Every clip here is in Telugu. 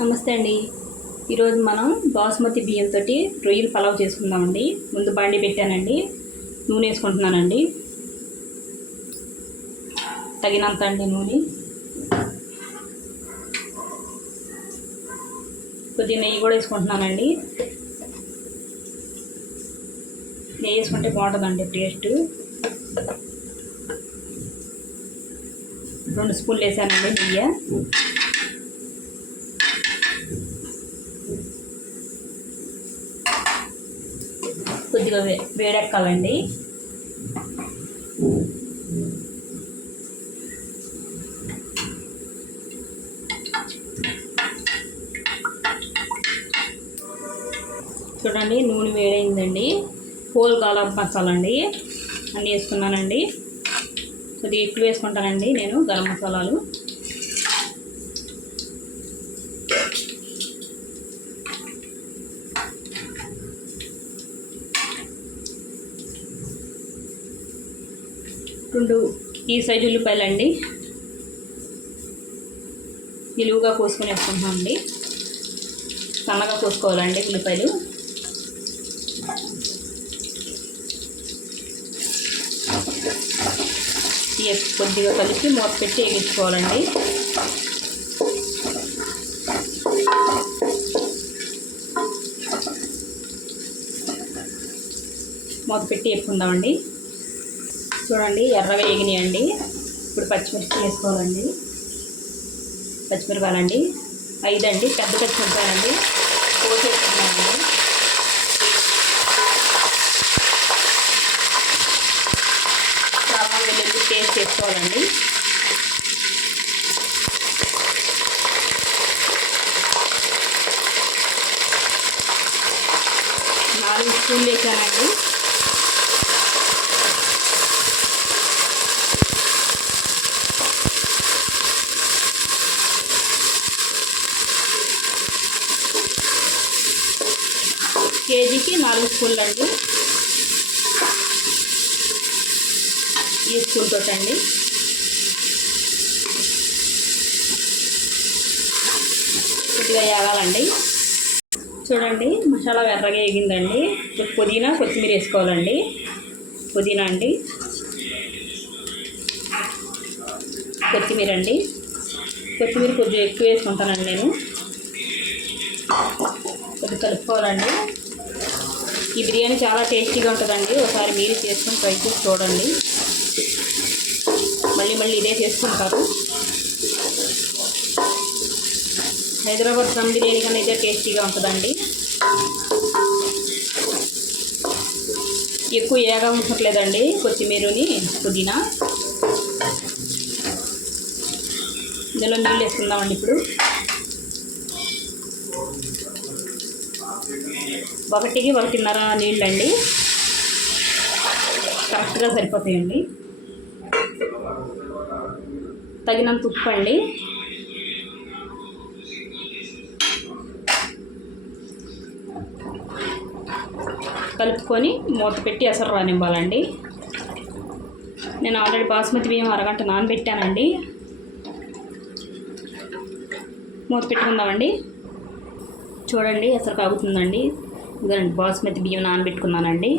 నమస్తే అండి. ఈరోజు మనం బాస్మతి బియ్యంతో రొయ్యలు పలావ్ చేసుకుందామండి. ముందు బండి పెట్టానండి. నూనె వేసుకుంటున్నానండి. తగినంత అండి నూనె. కొద్దిగా నెయ్యి కూడా వేసుకుంటున్నానండి. నెయ్యి వేసుకుంటే బాగుంటుందండి టేస్ట్. రెండు స్పూన్లు వేసానండి నెయ్యి. కొద్దిగా వే వేడెక్కాలండి. చూడండి నూనె వేడైందండి. హోల్ కాలం మసాలా అండి అన్నీ వేసుకున్నానండి. కొద్దిగా ఎక్కువ వేసుకుంటానండి నేను గరం మసాలాలు. రెండు ఈ సైజు ఉల్లిపాయలు అండి. నిలువుగా కోసుకొని వేసుకుంటున్నాం అండి. సన్నగా కోసుకోవాలండి ఉల్లిపాయలు. కొద్దిగా కలిపి మూత పెట్టి వేగించుకోవాలండి. మూత పెట్టి వేసుకుందామండి చూడండి ఎర్ర వేగినాయండి ఇప్పుడు పచ్చిమిర్చి వేసుకోవాలండి. పచ్చిమిరపాయలండి ఐదండి పెద్ద పచ్చిమిరపాయలండి కోసి వేసుకున్నామండి. వెళ్ళి టేస్ట్ చేసుకోవాలండి. నాలుగు స్పూన్లు వేసానండి. కేజీకి నాలుగు స్పూన్లు అండి ఈ స్పూన్ తోటండి. కొద్దిగా వేగాలండి చూడండి మసాలా ఎర్రగా వేగిందండి పుదీనా కొత్తిమీర వేసుకోవాలండి. పుదీనా అండి. కొత్తిమీర అండి కొత్తిమీర కొద్దిగా ఎక్కువ వేసుకుంటానండి నేను. కొద్దిగా కలుపుకోవాలండి. ఈ బిర్యానీ చాలా టేస్టీగా ఉంటుందండి. ఒకసారి మీరు చేసుకొని ట్రై చేసి చూడండి. మళ్ళీ మళ్ళీ ఇదే చేసుకుంటారు. హైదరాబాద్ దమ్ బిర్యానీ కన్నా ఇదే టేస్టీగా ఉంటుందండి. ఎక్కువ ఏగా ఉంచట్లేదండి కొత్తిమీరని పుదీనా. ఇందులో నీళ్ళు వేసుకుందామండి ఇప్పుడు. ఒకటికి ఒకటిన్నర నీళ్ళండి. కరెక్ట్గా సరిపోతాయండి. తగినంత ఉప్పు అండి కలుపుకొని మూత పెట్టి ఎసరు రానివ్వాలండి. నేను ఆల్రెడీ బాస్మతి బియ్యం అరగంట నానబెట్టానండి. మూత పెట్టుకుందామండి. చూడండి ఎసరు కాగుతుందండి. ఇదండి బాస్మతి బియ్యం నానబెట్టుకున్నానండి.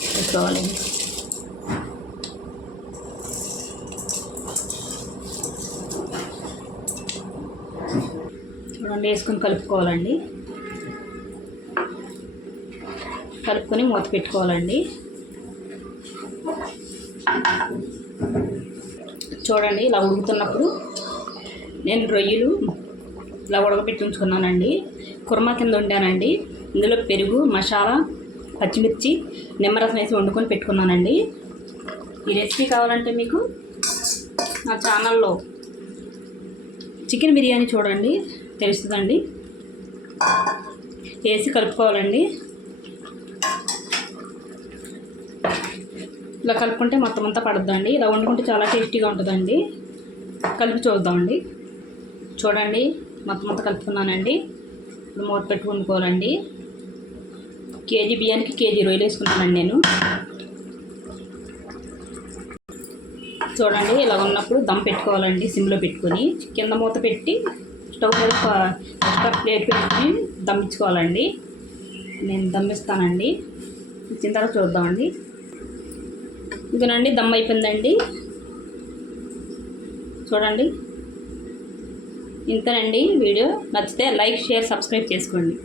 వేసుకోవాలి చూడండి వేసుకొని కలుపుకోవాలండి. కలుపుకొని మూత పెట్టుకోవాలండి. చూడండి ఇలా ఉడుకుతున్నప్పుడు నేను రొయ్యలు ఇలా ఉడకబెట్టి ఉంచుకున్నానండి. కుర్మా కింద ఉండానండి ఇందులో పెరుగు మసాలా పచ్చిమిర్చి నిమ్మరసం వేసి వండుకొని పెట్టుకున్నానండి. ఈ రెసిపీ కావాలంటే మీకు నా ఛానల్లో చికెన్ బిర్యానీ చూడండి తెలుస్తుందండి. వేసి కలుపుకోవాలండి. ఇలా కలుపుకుంటే మొత్తం అంతా పడుద్దండి. ఇలా వండుకుంటే చాలా టేస్టీగా ఉంటుందండి. కలిపి చూద్దామండి. చూడండి మొత్తం అంతా కలుపుకున్నానండి. ఇప్పుడు మూత పెట్టి కేజీ బియ్యానికి కేజీ రొయ్యలు వేసుకుంటున్నాను నేను. చూడండి ఇలా ఉన్నప్పుడు దమ్ పెట్టుకోవాలండి సిమ్లో పెట్టుకొని. కింద మూత పెట్టి స్టవ్ మీద ఎక్స్ట్రా ప్లేట్ పెట్టుకుని దమ్మించుకోవాలండి నేను దమ్మిస్తానండి ఇచ్చిన తర్వాత చూద్దామండి. ఇదేనండి దమ్ అయిపోయిందండి. చూడండి. ఇంతేనండి వీడియో. నచ్చితే లైక్ షేర్ సబ్స్క్రైబ్ చేసుకోండి.